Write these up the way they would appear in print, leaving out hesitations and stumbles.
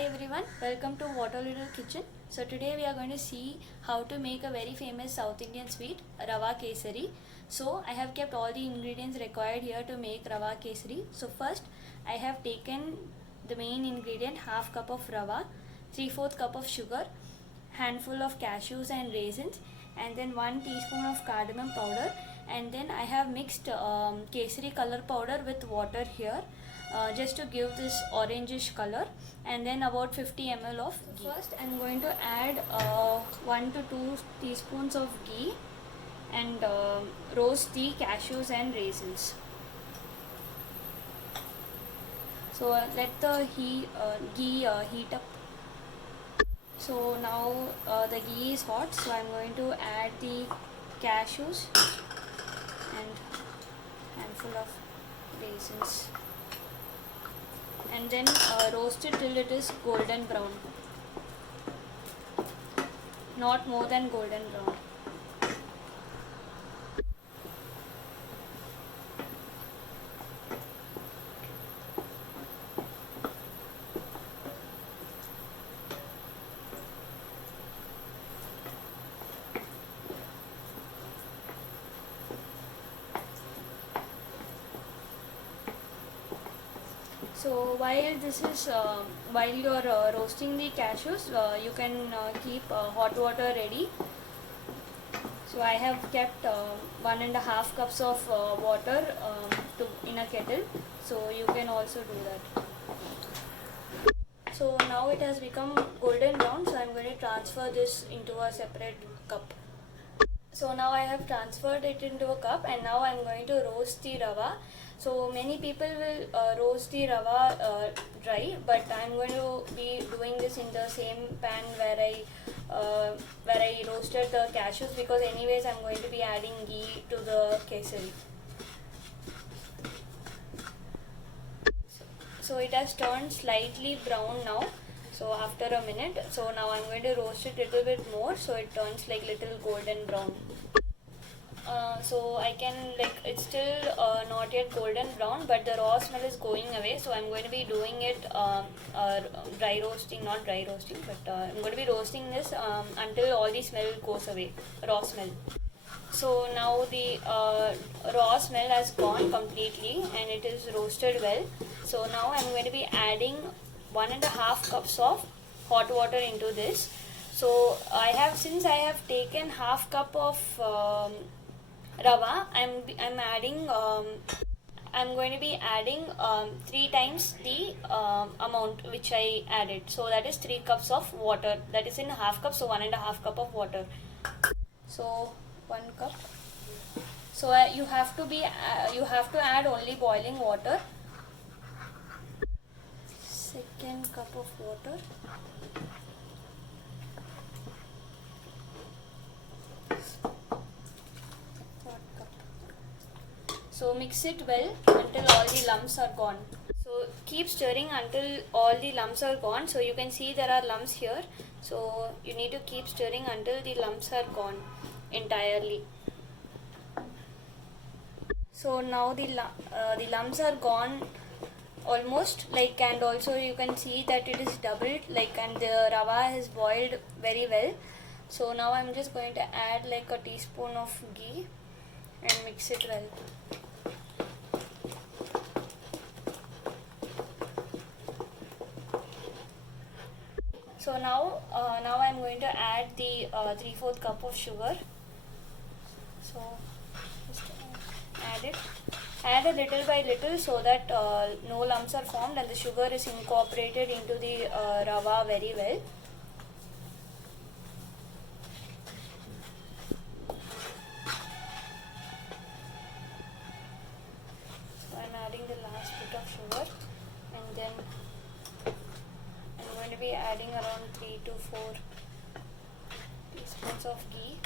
Hi everyone, welcome to Water Little Kitchen. So today we are going to see how to make a very famous South Indian sweet, Rava Kesari. So I have kept all the ingredients required here to make Rava Kesari. So first I have taken the main ingredient, half cup of rava, 3/4 cup of sugar, handful of cashews and raisins, and then 1 teaspoon of cardamom powder, and then I have mixed kesari color powder with water here just to give this orangish color, and then about 50 ml of ghee. First I'm going to add 1 to 2 teaspoons of ghee and roast the cashews and raisins. So let the ghee heat up. So now the ghee is hot, so I'm going to add the cashews and handful of raisins, and then roast it till it is golden brown, not more than golden brown. So while you are roasting the cashews, you can keep hot water ready. So I have kept 1.5 cups of water in a kettle. So you can also do that. So now it has become golden brown. So I'm going to transfer this into a separate cup. So now I have transferred it into a cup, and now I'm going to roast the rava. So many people will roast the rava dry, but I'm going to be doing this in the same pan where I roasted the cashews, because anyways I'm going to be adding ghee to the kesari. So it has turned slightly brown now. So after a minute, so now I'm going to roast it a little bit more so it turns like little golden brown. So I can, like, it's still not yet golden brown, but the raw smell is going away. So I'm going to be doing it dry roasting, not dry roasting, but I'm going to be roasting this until all the smell goes away, raw smell. So now the raw smell has gone completely and it is roasted well. So now I'm going to be adding 1.5 cups of hot water into this. So since I have taken half cup of rava, I'm going to be adding 3 times the amount which I added. So that is 3 cups of water. That is in half cup. So 1.5 cup of water. So 1 cup. So you have to add only boiling water. Second cup of water. Third cup. So mix it well until all the lumps are gone. So keep stirring until all the lumps are gone. So you can see there are lumps here. So you need to keep stirring until the lumps are gone entirely. So now the lumps are gone almost, like, and also you can see that it is doubled, like, and the rava has boiled very well. So now I'm just going to add like a teaspoon of ghee and mix it well. So now I'm going to add the 3/4 cup of sugar. So just add it. Add a little by little so that no lumps are formed and the sugar is incorporated into the rava very well. So I'm adding the last bit of sugar, and then I'm going to be adding around 3 to 4 teaspoons of ghee.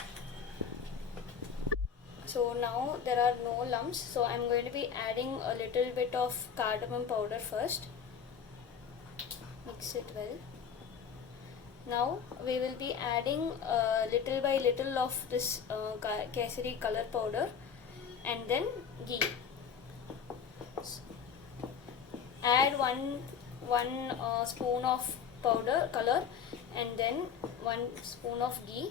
So now there are no lumps, so I'm going to be adding a little bit of cardamom powder first. Mix it well. Now we will be adding little by little of this kesari color powder, and then ghee. Add one spoon of powder color, and then 1 spoon of ghee.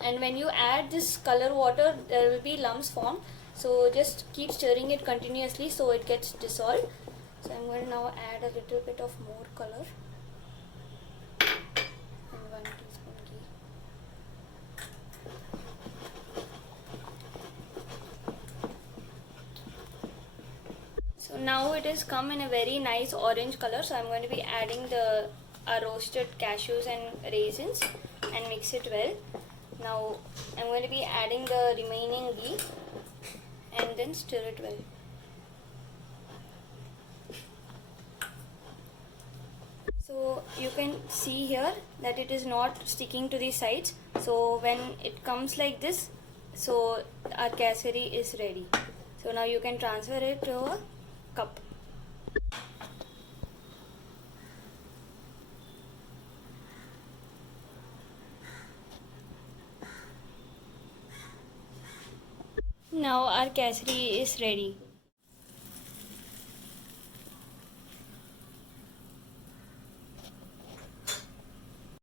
And when you add this color water, there will be lumps formed, so just keep stirring it continuously so it gets dissolved. So I'm going to now add a little bit of more color and 1 teaspoon ghee. So now it has come in a very nice orange color, so I'm going to be adding the roasted cashews and raisins and mix it well. Now I'm going to be adding the remaining ghee and then stir it well. So you can see here that it is not sticking to the sides. So when it comes like this, so our kesari is ready. So now you can transfer it to a cup. Now our kesari is ready.